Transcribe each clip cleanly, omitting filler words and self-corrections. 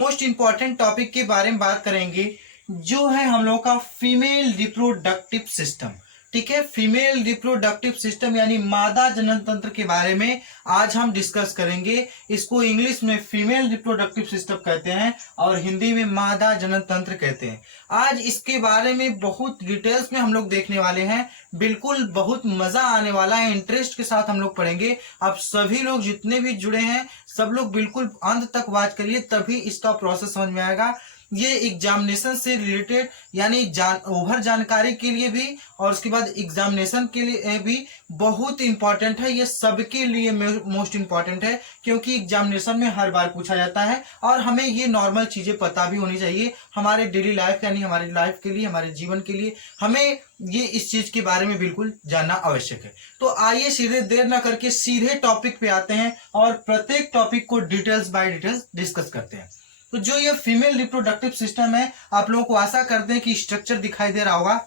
Most important topic के बारे में बात करेंगे, जो है हम लोग का फीमेल रिप्रोडक्टिव सिस्टम। ठीक है, फीमेल रिप्रोडक्टिव सिस्टम यानी मादा जनन तंत्र के बारे में आज हम डिस्कस करेंगे। इसको इंग्लिश में फीमेल रिप्रोडक्टिव सिस्टम कहते हैं और हिंदी में मादा जनन तंत्र कहते हैं। आज इसके बारे में बहुत डिटेल्स में हम लोग देखने वाले हैं। बिल्कुल बहुत मजा आने वाला है, इंटरेस्ट के साथ हम लोग पढ़ेंगे। आप सभी लोग जितने भी जुड़े हैं सब लोग बिल्कुल अंत तक वॉच करिए, तभी इसका प्रोसेस समझ में आएगा। ये एग्जामिनेशन से रिलेटेड यानी ओवर जानकारी के लिए भी और उसके बाद एग्जामिनेशन के लिए भी बहुत इंपॉर्टेंट है। ये सबके लिए मोस्ट इंपॉर्टेंट है, क्योंकि एग्जामिनेशन में हर बार पूछा जाता है और हमें ये नॉर्मल चीजें पता भी होनी चाहिए। हमारे डेली लाइफ यानी हमारी लाइफ के लिए, हमारे जीवन के लिए हमें ये इस चीज के बारे में बिल्कुल जानना आवश्यक है। तो आइए सीधे देर ना करके सीधे टॉपिक पे आते हैं और प्रत्येक टॉपिक को डिटेल्स बाय डिटेल्स डिस्कस करते हैं। तो जो ये फीमेल रिप्रोडक्टिव सिस्टम है, आप लोगों को आशा करते हैं कि स्ट्रक्चर दिखाई दे रहा होगा।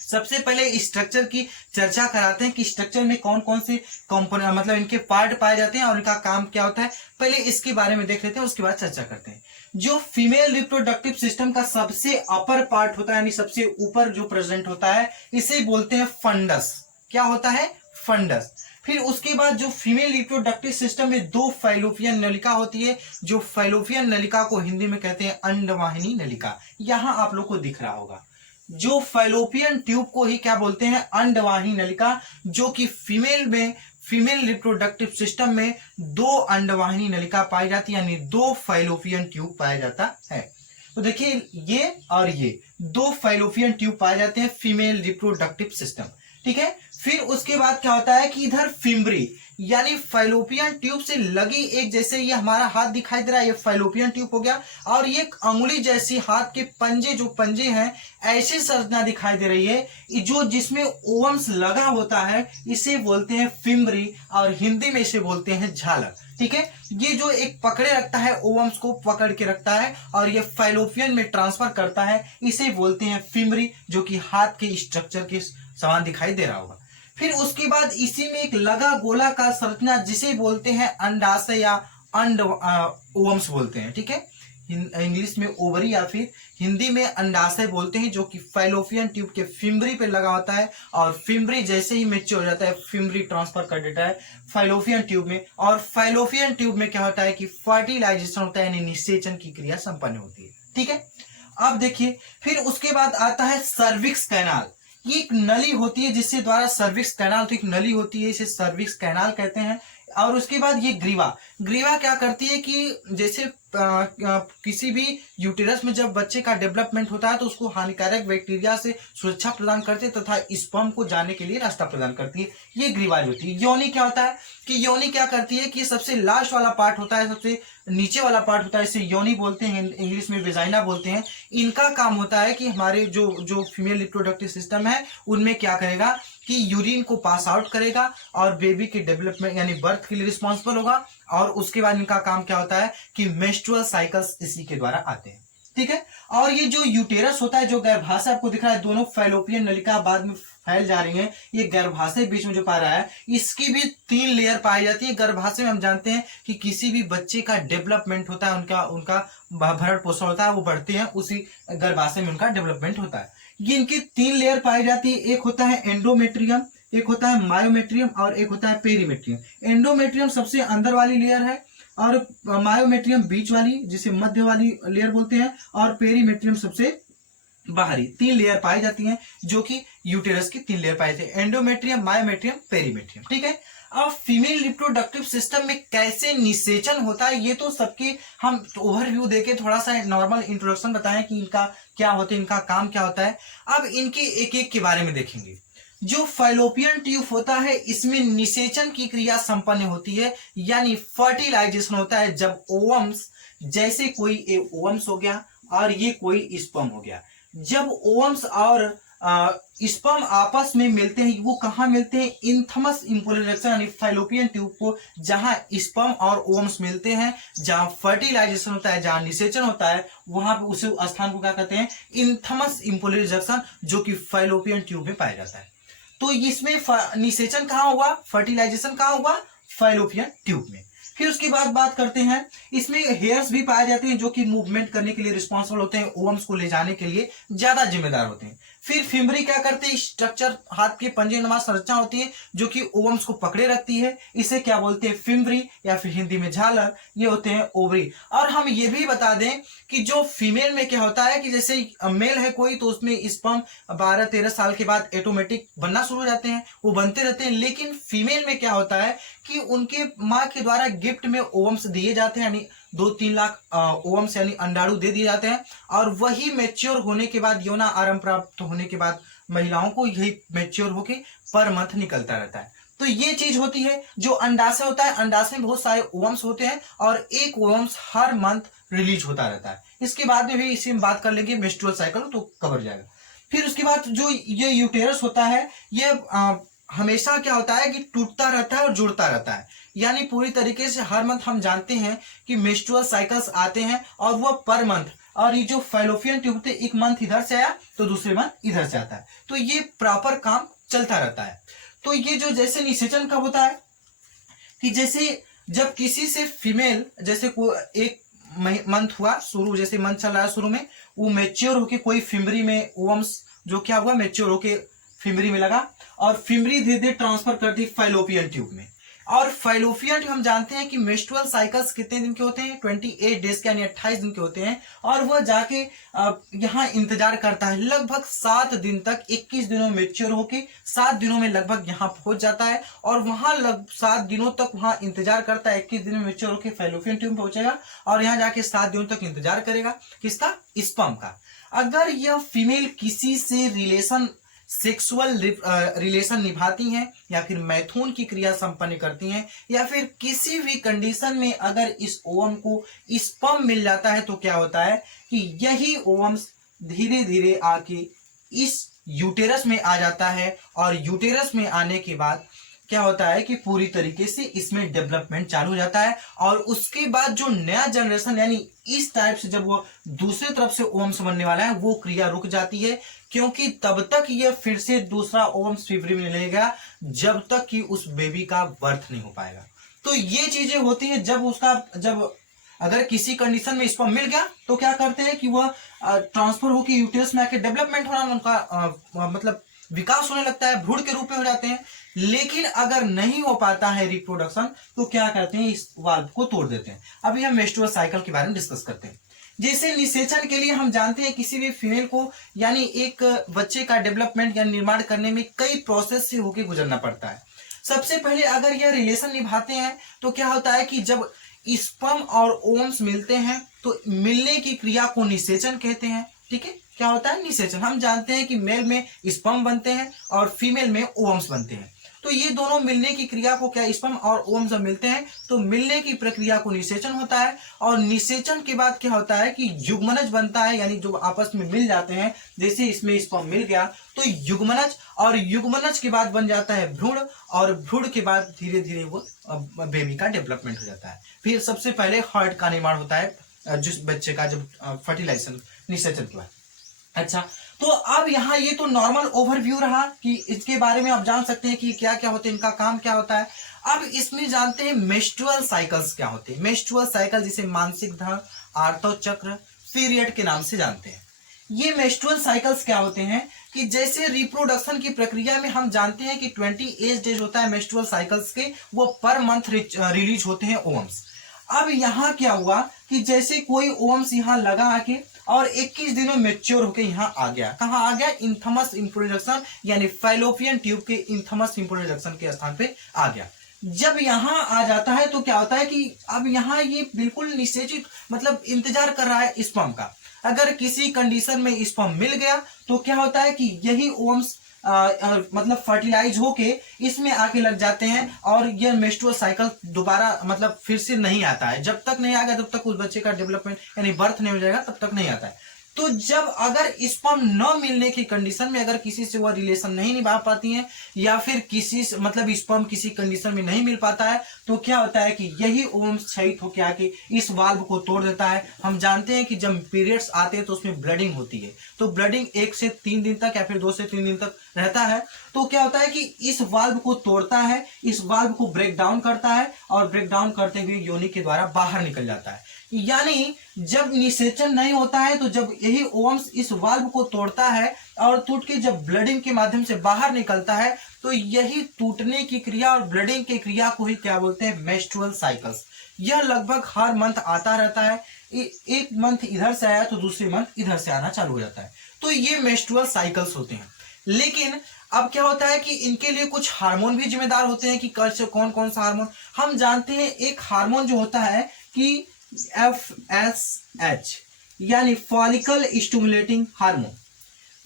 सबसे पहले स्ट्रक्चर की चर्चा कराते हैं कि स्ट्रक्चर में कौन कौन से कंपोनेंट मतलब इनके पार्ट पाए जाते हैं और इनका काम क्या होता है। पहले इसके बारे में देख लेते हैं, उसके बाद चर्चा करते हैं। जो फीमेल रिप्रोडक्टिव सिस्टम का सबसे अपर पार्ट होता है यानी सबसे ऊपर जो प्रेजेंट होता है, इसे बोलते हैं फंडस। क्या होता है? फंडस। फिर उसके बाद जो फीमेल रिप्रोडक्टिव सिस्टम में दो फैलोपियन नलिका होती है, जो फैलोपियन नलिका को हिंदी में कहते हैं अंडवाहिनी नलिका। यहां आप लोग को दिख रहा होगा। जो फैलोपियन ट्यूब को ही क्या बोलते हैं? अंडवाहिनी नलिका। जो कि फीमेल रिप्रोडक्टिव सिस्टम में दो अंडवाहिनी नलिका पाई जाती है यानी दो फैलोपियन ट्यूब पाया जाता है। तो देखिए, ये और ये दो फैलोपियन ट्यूब पाए जाते हैं फीमेल रिप्रोडक्टिव सिस्टम। ठीक है, फिर उसके बाद क्या होता है कि इधर फिम्बरी यानी फैलोपियन ट्यूब से लगी एक, जैसे ये हमारा हाथ दिखाई दे रहा है, ये फैलोपियन ट्यूब हो गया, और ये अंगुली जैसी हाथ के पंजे, जो पंजे हैं, ऐसी संरचना दिखाई दे रही है जो जिसमें ओवम्स लगा होता है, इसे बोलते हैं फिम्बरी और हिंदी में इसे बोलते हैं झालक। ठीक है, ये जो एक पकड़े रखता है, ओवम्स को पकड़ के रखता है और ये फैलोपियन में ट्रांसफर करता है, इसे बोलते हैं फिम्बरी, जो कि हाथ के स्ट्रक्चर के समान दिखाई दे रहा होगा। फिर उसके बाद इसी में एक लगा गोला का संरचना जिसे बोलते हैं अंडाशय या अंड ओवम्स बोलते हैं। ठीक है, इंग्लिश में ओवरी या फिर हिंदी में अंडाशय बोलते हैं, जो कि फैलोपियन ट्यूब के फिम्बरी पे लगा होता है और फिम्बरी जैसे ही मैच्योर हो जाता है, फिम्बरी ट्रांसफर कर देता है फैलोपियन ट्यूब में, और फैलोपियन ट्यूब में क्या होता है कि फर्टिलाइजेशन होता है यानी निषेचन की क्रिया संपन्न होती है। ठीक है, अब देखिए, फिर उसके बाद आता है सर्विक्स कैनाल। ये एक नली होती है जिससे द्वारा सर्विक्स कैनाल, तो एक नली होती है, इसे सर्विक्स कैनाल कहते हैं। और उसके बाद ये ग्रीवा क्या करती है कि जैसे किसी भी यूटेरस में जब बच्चे का डेवलपमेंट होता है तो उसको हानिकारक बैक्टीरिया से सुरक्षा प्रदान करती है तथा स्पर्म को जाने के लिए रास्ता प्रदान करती है। ये ग्रीवा होती है। योनि क्या होता है कि योनि क्या करती है कि सबसे लास्ट वाला पार्ट होता है, सबसे नीचे वाला पार्ट होता है, इसे योनि बोलते हैं, इंग्लिश में वेजाइना बोलते हैं। इनका काम होता है कि हमारे जो फीमेल रिप्रोडक्टिव सिस्टम है उनमें क्या करेगा कि यूरिन को पास आउट करेगा और बेबी के डेवलपमेंट यानी बर्थ के लिए रिस्पॉन्सिबल होगा। और उसके बाद इनका काम क्या होता है कि मेंस्ट्रुअल साइकिल्स इसी के द्वारा आते हैं। ठीक है, और ये जो यूटेरस होता है, जो गर्भाशय आपको दिख रहा है, दोनों फैलोपियन नलिका बाद में फैल जा रही हैं, ये गर्भाशय बीच में जो पा रहा है, इसकी भी 3 लेयर पाई जाती है। गर्भाशय में हम जानते हैं कि किसी भी बच्चे का डेवलपमेंट होता है, उनका भरण पोषण होता है, वो बढ़ते हैं, उसी गर्भाशय में उनका डेवलपमेंट होता है। ये इनकी 3 लेयर पाई जाती है। एक होता है एंडोमेट्रियम, एक होता है मायोमेट्रियम और एक होता है पेरीमेट्रियम। एंडोमेट्रियम सबसे अंदर वाली लेयर है और मायोमेट्रियम बीच वाली, जिसे मध्य वाली लेयर बोलते हैं, और पेरीमेट्रियम सबसे बाहरी। 3 लेयर पाई जाती हैं, जो कि यूटेरस की 3 लेयर पाई जाती है, एंडोमेट्रियम, मायोमेट्रियम, पेरीमेट्रियम। ठीक है, अब फीमेल रिप्रोडक्टिव सिस्टम में कैसे निषेचन होता है, ये तो सबके हम ओवरव्यू देके थोड़ा सा नॉर्मल इंट्रोडक्शन बताएं कि इनका क्या होता है, इनका काम क्या होता है। अब इनके एक एक के बारे में देखेंगे। जो फैलोपियन ट्यूब होता है, इसमें निषेचन की क्रिया संपन्न होती है यानी फर्टिलाइजेशन होता है जब ओवम्स, जैसे कोई ओवम्स हो गया और ये कोई स्पर्म हो गया, जब ओवम्स और स्पर्म आपस में मिलते हैं, वो कहाँ मिलते हैं? इन्थमस इम्पोलराइजेशन यानी फैलोपियन ट्यूब को जहां स्पर्म और ओवम्स मिलते हैं, जहां फर्टिलाइजेशन होता है, जहां निषेचन होता है, वहां पे उस स्थान को क्या कहते हैं? इन्थमस इम्पोलराइजेशन, जो कि फैलोपियन ट्यूब में पाया जाता है। तो इसमें निषेचन कहाँ हुआ? फर्टिलाइजेशन कहाँ हुआ? फैलोपियन ट्यूब में। फिर उसके बाद बात करते हैं, इसमें हेयर्स भी पाए जाते हैं जो कि मूवमेंट करने के लिए रिस्पॉन्सिबल होते हैं, ओवम्स को ले जाने के लिए ज्यादा जिम्मेदार होते हैं। फिर फिम्बरी क्या करते हैं, स्ट्रक्चर हाथ के पंजे नुमा संरचना होती है जो कि ओवम्स को पकड़े रखती है, इसे क्या बोलते हैं, फिम्बरी या फिर हिंदी में झालर, ये होते हैं ओवरी। और हम ये भी बता दें कि जो फीमेल में क्या होता है कि जैसे मेल है कोई तो उसमें स्पर्म 12-13 साल के बाद ऑटोमेटिक बनना शुरू हो जाते हैं, वो बनते रहते हैं। लेकिन फीमेल में क्या होता है कि उनके माँ के द्वारा गिफ्ट में ओवम्स दिए जाते हैं, यानी 2-3 लाख ओवम्स यानी अंडाणु दे दिए जाते हैं, और वही मैच्योर होने के बाद, यौना आरंभ प्राप्त होने के बाद महिलाओं को यही मैच्योर होके पर मंथ निकलता रहता है। तो ये चीज होती है। जो अंडाशय होता है, अंडाशय में बहुत सारे ओवम्स होते हैं और एक ओवम्स हर मंथ रिलीज होता रहता है। इसके बाद में भी इसी में बात कर लेंगे, मेंस्ट्रुअल साइकिल तो कवर जाएगा। फिर उसके बाद जो ये यूटेरस होता है, ये हमेशा क्या होता है कि टूटता रहता है और जुड़ता रहता है, यानी पूरी तरीके से हर मंथ हम जानते हैं कि मेंस्ट्रुअल साइकिल्स आते हैं और वह पर मंथ, और ये जो फैलोपियन ट्यूब थे, एक मंथ इधर से आया तो दूसरे मंथ इधर से आता है, तो ये प्रॉपर काम चलता रहता है। तो ये जो जैसे निषेचन कब होता है कि जैसे जब किसी से फीमेल, जैसे कोई एक मंथ हुआ शुरू, जैसे मंथ चल रहा है शुरू में, वो मैच्योर होके कोई फिम्बरी में ओवम्स जो क्या हुआ मैच्योर होके फिम्बरी में लगा, और फिम्बरी धीरे धीरे ट्रांसफर कर दी फैलोपियन ट्यूब में। और फैलोपियन ट्यूब हम जानते हैं कि मेंस्ट्रुअल साइकिल्स कितने दिन के होते हैं, 28 डेज के यानी 28 दिन के होते हैं, और वह जाके यहाँ इंतजार करता है लगभग 7 दिन तक, 21 दिनों में मैच्योर होके 7 दिनों में लगभग यहाँ पहुंच जाता है, और वहां 7 दिनों तक वहां इंतजार करता है, 21 दिन में मैच्योर होके फैलोपियन ट्यूब पहुंचेगा, और यहाँ जाके 7 दिनों तक इंतजार करेगा किसका, स्पर्म का। अगर यह फीमेल किसी से सेक्सुअल रिलेशन निभाती हैं या फिर मैथुन की क्रिया संपन्न करती हैं, या फिर किसी भी कंडीशन में अगर इस ओवम को स्पर्म मिल जाता है, तो क्या होता है कि यही ओवम्स धीरे धीरे आके इस यूटेरस में आ जाता है, और यूटेरस में आने के बाद क्या होता है कि पूरी तरीके से इसमें डेवलपमेंट चालू हो जाता है, और उसके बाद जो नया जनरेशन यानी इस टाइप से जब वो दूसरी तरफ से ओवम्स बनने वाला है, वो क्रिया रुक जाती है, क्योंकि तब तक ये फिर से दूसरा ओवम्स फिब्री में लेगा जब तक कि उस बेबी का बर्थ नहीं हो पाएगा। तो ये चीजें होती है। जब अगर किसी कंडीशन में स्पर्म मिल गया तो क्या करते हैं कि वह ट्रांसफर होकर यूटेरस में आके डेवलपमेंट होना, उनका मतलब विकास होने लगता है, भ्रूण के रूप में हो जाते हैं। लेकिन अगर नहीं हो पाता है रिप्रोडक्शन, तो क्या करते हैं, इस वाल्व को तोड़ देते हैं। अभी हम मेंस्ट्रुअल साइकिल के बारे में डिस्कस करते हैं। जैसे निषेचन के लिए हम जानते हैं किसी भी फीमेल को यानी एक बच्चे का डेवलपमेंट या निर्माण करने में कई प्रोसेस से होकर गुजरना पड़ता है। सबसे पहले अगर यह रिलेशन निभाते हैं तो क्या होता है कि जब स्पर्म और ओवम्स मिलते हैं तो मिलने की क्रिया को निषेचन कहते हैं। ठीक है, क्या होता है निषेचन। हम जानते हैं कि मेल में स्पर्म बनते हैं और फीमेल में ओवम्स बनते हैं, तो ये दोनों मिलने की क्रिया को क्या, स्पर्म और ओवम जब मिलते हैं तो मिलने की प्रक्रिया को निषेचन होता है, और निषेचन के बाद क्या होता है कि युग्मनज बनता है, यानी जो आपस में मिल जाते हैं। जैसे इसमें स्पर्म मिल गया तो युग्मनज, और युग्मनज के बाद बन जाता है भ्रूण, और भ्रूण के बाद धीरे धीरे वो बेबी का डेवलपमेंट हो जाता है। फिर सबसे पहले हार्ट का निर्माण होता है जिस बच्चे का, जब फर्टिलाइजेशन निषेचन के बाद। अच्छा, तो अब यहाँ ये तो नॉर्मल ओवरव्यू रहा कि इसके बारे में आप जान सकते हैं कि क्या क्या होते हैं, इनका काम क्या होता है। अब इसमें जानते हैं मेंस्ट्रुअल साइकिल्स क्या होते हैं। मेंस्ट्रुअल साइकिल जिसे मानसिक धर्म, आर्तव चक्र, पीरियड के नाम से जानते हैं। ये मेंस्ट्रुअल साइकिल्स क्या होते हैं कि जैसे रिप्रोडक्शन की प्रक्रिया में हम जानते हैं कि 28 डेज होता है मेंस्ट्रुअल साइकिल्स के, वो पर मंथ रिलीज होते हैं ओवम्स। अब यहाँ क्या हुआ कि जैसे कोई ओवम्स यहाँ लगा आके और 21 दिनों में मैच्योर होकर यहाँ आ गया। कहाँ आ गया, इंथमस इंप्रोडक्शन यानी फैलोपियन ट्यूब के इंथमस इंप्रोडक्शन के स्थान पे आ गया। जब यहाँ आ जाता है तो क्या होता है कि अब यहाँ ये बिल्कुल निषेचित मतलब इंतजार कर रहा है स्पर्म का। अगर किसी कंडीशन में स्पर्म मिल गया तो क्या होता है कि यही ओवम्स मतलब फर्टिलाइज होके इसमें आके लग जाते हैं, और यह मेंस्ट्रुअल साइकिल दोबारा मतलब फिर से नहीं आता है। जब तक नहीं आ गया तब तक उस बच्चे का डेवलपमेंट यानी बर्थ नहीं हो जाएगा, तब तक नहीं आता है। तो जब अगर स्पर्म न मिलने की कंडीशन में अगर किसी से वह रिलेशन नहीं निभा पाती हैं या फिर किसी मतलब स्पर्म किसी कंडीशन में नहीं मिल पाता है, तो क्या होता है कि यही ओवम क्षयित होकर आके इस वाल्व को तोड़ देता है। हम जानते हैं कि जब पीरियड्स आते हैं तो उसमें ब्लडिंग होती है, तो ब्लडिंग 1 से 3 दिन तक या फिर 2 से 3 दिन तक रहता है। तो क्या होता है कि इस वाल्व को तोड़ता है, इस वाल्व को ब्रेक डाउन करता है और ब्रेक डाउन करते हुए योनि के द्वारा बाहर निकल जाता है। यानी जब निषेचन नहीं होता है तो जब यही ओवम्स इस वाल्व को तोड़ता है और टूट के जब ब्लडिंग के माध्यम से बाहर निकलता है, तो यही टूटने की क्रिया और ब्लडिंग की क्रिया को ही क्या बोलते हैं, मेंस्ट्रुअल साइकिल्स। यह लगभग हर मंथ आता रहता है, एक मंथ इधर से आया तो दूसरे मंथ इधर से आना चालू हो जाता है। तो ये मेंस्ट्रुअल साइकिल्स होते हैं। लेकिन अब क्या होता है कि इनके लिए कुछ हार्मोन भी जिम्मेदार होते हैं कि कौन कौन सा हार्मोन हम जानते हैं। एक हार्मोन जो होता है कि FSH यानी फॉलिकल स्टिमुलेटिंग हार्मोन।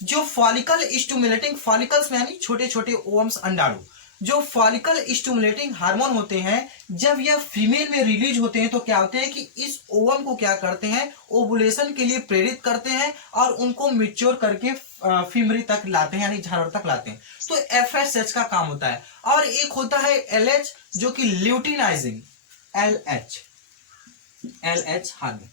जो फॉलिकल स्टिमुलेटिंग, फॉलिकल्स में यानी छोटे छोटे ओवम्स, अंडाणु, जो फॉलिकल स्टिमुलेटिंग हार्मोन होते हैं जब यह फीमेल में रिलीज होते हैं तो क्या होते हैं कि इस ओवम को क्या करते हैं, ओवुलेशन के लिए प्रेरित करते हैं और उनको मैच्योर करके फीमरी तक लाते हैं, यानी झाड़ तक लाते हैं। तो FSH का काम होता है। और एक होता है LH जो कि ल्यूटिनाइजिंग LH हार्मोन।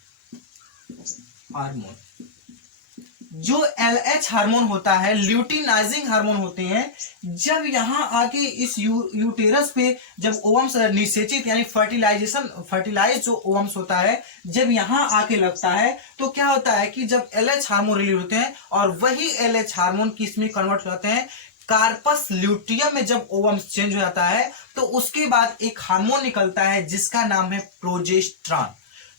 जो LH हार्मोन होता है, ल्यूटिनाइजिंग हार्मोन होते हैं, जब यहां आके इस यूटेरस पे जब ओवम्स निषेचित यानी फर्टिलाइज जो ओवम्स होता है जब यहां आके लगता है तो क्या होता है कि जब LH हार्मोन रिलीज होते हैं और वही LH हार्मोन किस में कन्वर्ट हो जाते हैं, कार्पस ल्यूटियम में जब ओवम्स चेंज हो जाता है तो उसके बाद एक हार्मोन निकलता है जिसका नाम है प्रोजेस्टेरॉन।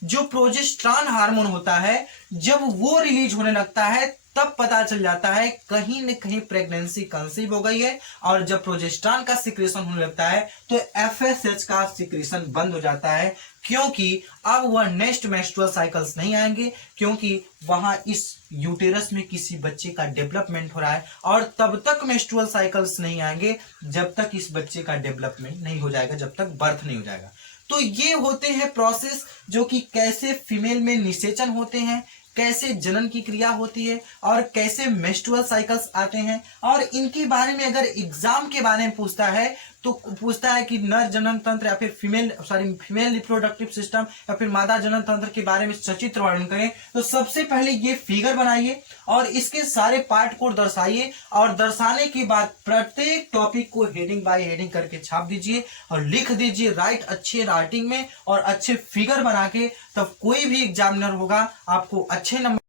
जो प्रोजेस्टेरॉन हार्मोन होता है जब वो रिलीज होने लगता है तब पता चल जाता है कहीं न कहीं प्रेगनेंसी कंसीव हो गई है। और जब प्रोजेस्टेरॉन का सिक्रेशन होने लगता है तो FSH का सिक्रेशन बंद हो जाता है, क्योंकि अब वह नेक्स्ट मेंस्ट्रुअल साइकिल्स नहीं आएंगे, क्योंकि वहां इस यूटेरस में किसी बच्चे का डेवलपमेंट हो रहा है और तब तक मेंस्ट्रुअल साइकिल्स नहीं आएंगे जब तक इस बच्चे का डेवलपमेंट नहीं हो जाएगा, जब तक बर्थ नहीं हो जाएगा। तो ये होते हैं प्रोसेस जो कि कैसे फीमेल में निषेचन होते हैं, कैसे जनन की क्रिया होती है और कैसे मेंस्ट्रुअल साइकिल्स आते हैं। और इनके बारे में अगर एग्जाम के बारे में पूछता है तो पूछता है कि नर जनन तंत्र या फिर फीमेल रिप्रोडक्टिव सिस्टम या फिर मादा जनन तंत्र के बारे में सचित्र वर्णन करें, तो सबसे पहले ये फिगर बनाइए और इसके सारे पार्ट को दर्शाइए और दर्शाने के बाद प्रत्येक टॉपिक को हेडिंग बाय हेडिंग करके छाप दीजिए और लिख दीजिए राइट अच्छे राइटिंग में और अच्छे फिगर बना के, तब कोई भी एग्जामिनर होगा आपको अच्छे नंबर